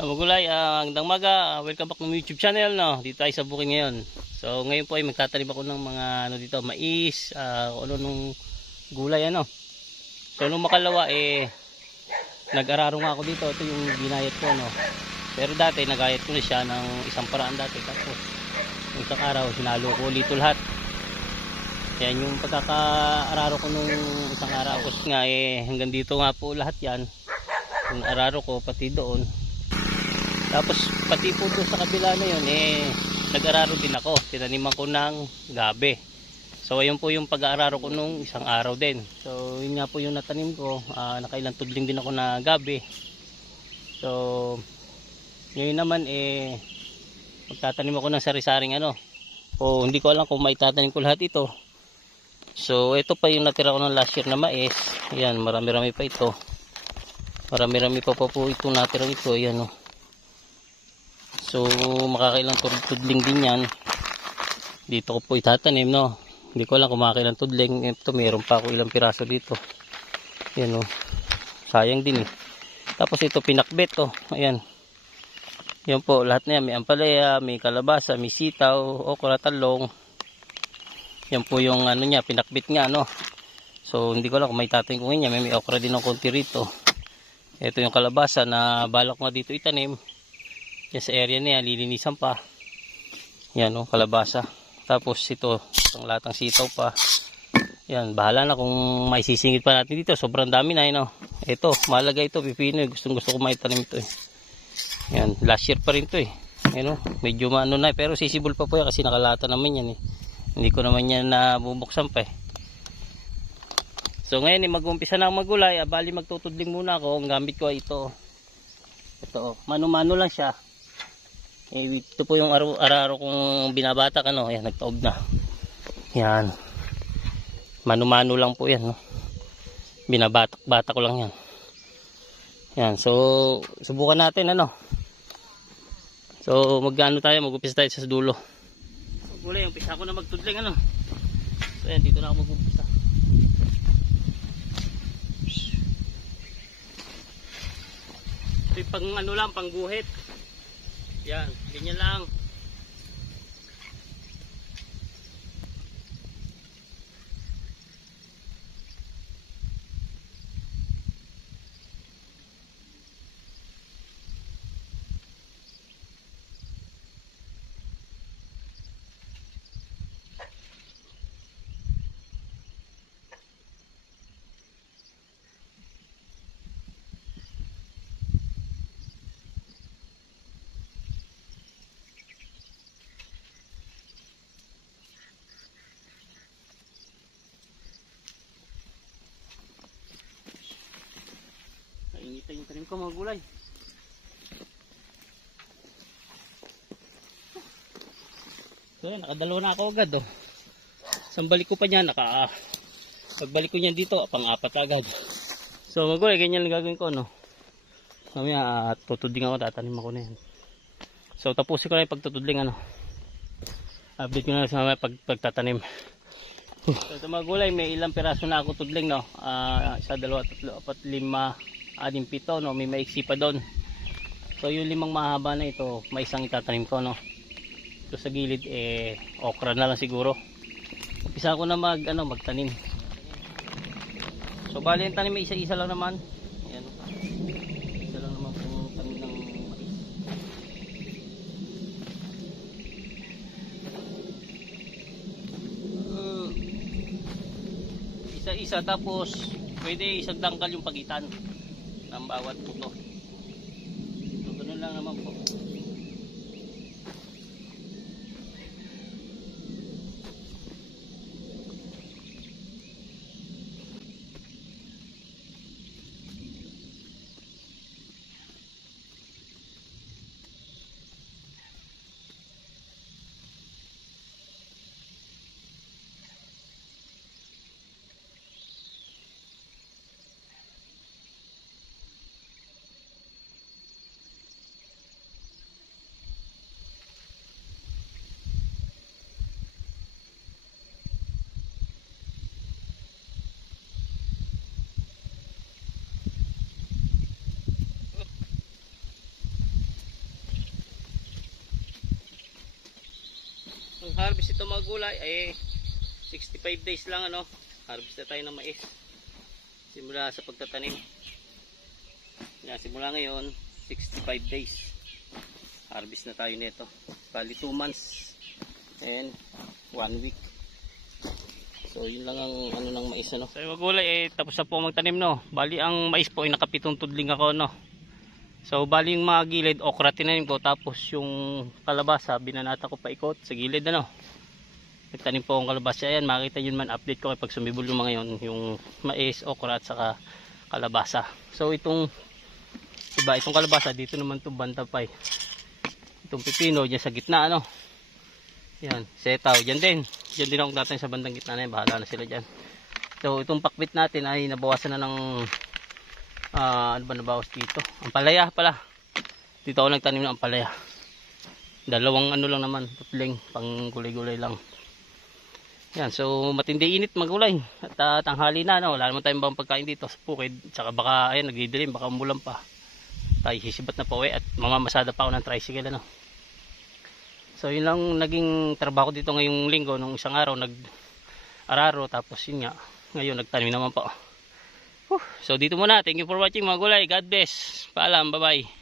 So magulay, magandang maga, welcome back ng YouTube channel, no. Dito tayo sa bukid ngayon. So ngayon po ay magtatanim ako ng mga ano dito, mais, ano nung gulay ano. So nung makalawa nag-araro nga ako dito, ito yung ginayat ko no. Pero dati nagayat ko na siya ng isang paraan dati, tapos yung isang araw sinalo ko ulit lahat. Yan yung pagkaka-araro ko nung isang araw, tapos nga hanggang dito nga po lahat yan. Yung araro ko pati doon. Tapos pati po doon sa kabila na yun nag-araro din ako. Tinaniman ko ng gabi. So ayun po yung pag-aararo ko nung isang araw din. So yun nga po yung natanim ko. Nakailang tudling din ako na gabi. So ngayon naman magtatanim ako ng sari-saring ano. O hindi ko alam kung maitatanim ko lahat ito. So ito pa yung natira ko ng last year na mais. Ayan, marami-rami pa ito. Marami-rami pa po itong natira ito. Ayan o. So makakailang tudling din yan. Dito ko po itatanim no. Hindi ko alam kung makakailang tudling. Ito meron pa ako ilang piraso dito. Ayan o. Sayang din Tapos ito pinakbet o. Ayan. Yan po lahat na yan. May ampalaya, may kalabasa, may sitaw, okra, talong. Yan po yung ano niya, pinakbet nga no. So hindi ko alam kung may tatanim ko niya. May okra din ng konti rito. Ito yung kalabasa na balak ko nga dito itanim. Yan sa area niya, lilinisan pa. Yan o, kalabasa. Tapos ito, itong latang sitaw pa. Yan, bahala na kung may sisingit pa natin dito. Sobrang dami na yun o. Ito, mahalaga ito, pipino. Gustong gusto ko maitanim ito Yan, last year pa rin ito Yan o, medyo maano na pero sisibol pa po yan kasi nakalata naman yan Hindi ko naman yan nabubuksan pa So ngayon mag-umpisa na ako magulay. Bali magtutudling muna ako. Ang gamit ko ay ito. Ito, mano-mano lang siya. Ito po yung araro kong binabatak ano. Ayan, nagtaob na. Yan. Mano-mano lang po yan no. Binabatak-batak ko lang yan. Yan, so subukan natin ano. So mag-ano tayo, mag-umpisa tayo sa dulo. Gulay, umpisa ako na magtudling ano. So yan, dito na ako mag-umpisa. Ito pang ano lang, pang guhit. Yan, ganyan lang. Ito yung tanim ko mga gulay. So yan, nakadalawa na ako agad Isang balik ko pa niyan, pagbalik ko niyan dito, pang-apat agad. So mga gulay, ganyan lang gagawin ko no. Mamaya tutudling ako, tatanim ako na yan. So tapusin ko na yung pagtutudling ano. Update ko na sa mamaya pagtatanim. So ito mga gulay, may ilang piraso na ako tudling no. 1, 2, 3, 4, 5 adim, 7 no, may maiksi pa doon. So yung 5 mahaba na ito, may isang itatanim ko no. Ito sa gilid okra na lang siguro. Umpisa ko na magtanim. So bali yung tanim may isa-isa lang naman. Ayan. Isa lang naman kung tanim ng mais. Isa-isa tapos pwede isang dangkal yung pagitan ng bawat puto. So ganun lang naman po. harvest ito mga gulay ay 65 days lang ano. Harvest na tayo ng mais. Simula sa pagtatanim. Yan, simula ngayon 65 days. Harvest na tayo nito. Bali 2 months and 1 week. So yun lang ang ano ng mais ano. So yung gulay tapos na po magtanim no. Bali ang mais po ay nakapitong tudling ako no. So bali yung mga gilid okra tinanim ko, tapos yung kalabasa binanata ko pa ikot sa gilid ano. Nagtanim po akong kalabasa. Ayan, makita yun man, update ko kapag sumibol yung mga yun, yung mais, okra at saka kalabasa. So itong iba, itong kalabasa dito naman to bantapay. Itong pipino diyan sa gitna ano. Yan, setaw diyan din. Diyan din ako natin sa bandang gitna na yan, bahala na sila diyan. So itong pakbit natin ay nabawasan na ng ano ba nabawas dito? Ampalaya pala. Dito ako nagtanim ng ampalaya. Dalawang ano lang naman, putling, pang gulay-gulay lang. Yan, so matindi init magulay. At tanghali na, no? Wala naman tayong bang pagkain dito sa bukid. Tsaka baka, ayun, nagdidilim, baka umulan pa. Tayo sisibat na pa uwi at mamamasada pa ako ng tricycle, ano? So yun lang naging trabaho dito ngayong linggo. Nung isang araw, nag-araro, tapos yun nga. Ngayon, nagtanim naman po. So dito muna, thank you for watching mga gulay. God bless. Paalam, bye bye.